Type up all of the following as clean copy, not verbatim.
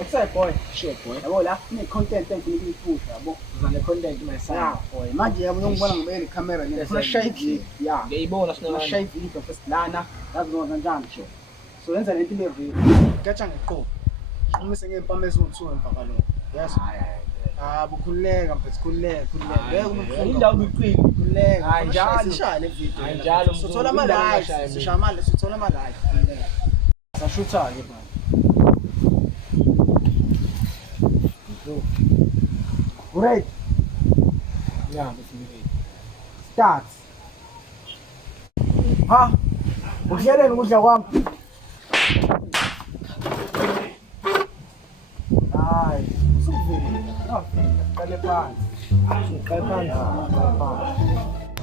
Except boy. Sure boy. Yabo la ne-content engifuna ukuyiphusha yabo. Uzane content myself. Boy, manje yabo ngibona ngibele camera ngifuna share video. Yeah. Ngiyibona Ngifuna sina share video first lana. Yazi noma kanjani sho. So yenza lento le video. Kacha ngeqobo. Umise ngempama eziwu2 emva kwalo. Yes. Bukhululeka mfethu, khululeka. Ngeke umkhulu. Indawo iqini. Khululeka. Hayi njalo. Sishaya le video. Hayi njalo. Sithola ama likes. Sishaya manje sithola ama likes. Khululeka. Sashutha ke baba. Right. Yeah, bese Start. Ha? Uhlele ukudla kwami. Hayi, usuvile. Qale phansi. Qale phansi.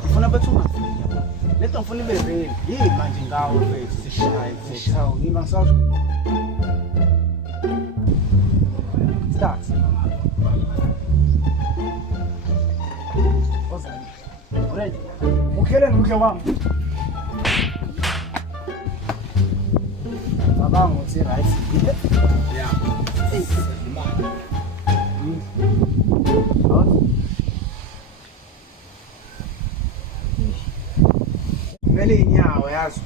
Ufuna bethunga. Letho ngifuna ibe real. Yini manje ngawo mfethu sishaye sishawo. Yini ngisasho. Start. Ozani. Ready. Ukhele ngudla kwami. Baba ngothi right. Yeah. Vele inyawo yazi.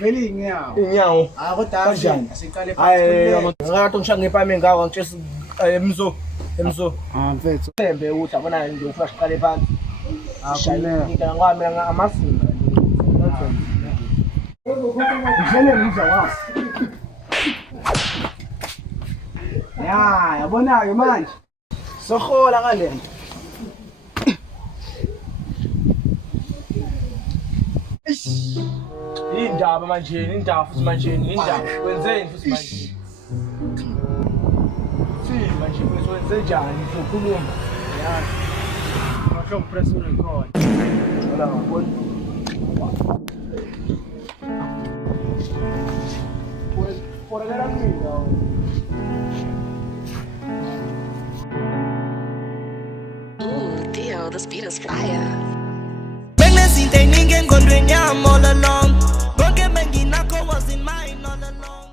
Vele inyawo. Inyawo. Kodwa Kanjani? asiqale Hayi, ngakathi ngishaya ngepami ngawo ngitshesa emzo. Mfethu. Thembe ukuthi abona nje ufuna siqale phansi. Akuleka. Ngami amasinga. Uhlele ngudla kwami. Ya, yabonayo manje. Sohola ngale nto. Indaba manje, indaba futhi manje, indaba. Wenzeni futhi manje? Manje wenze njani uzokhuluma? Yazi. Ngakho press record. Wala ngabona. Por el amigo. Ooh, Theo, this beat is fire. Benginezinto eziningi engqondweni yami all along. Bonke benginakho was in mine all along.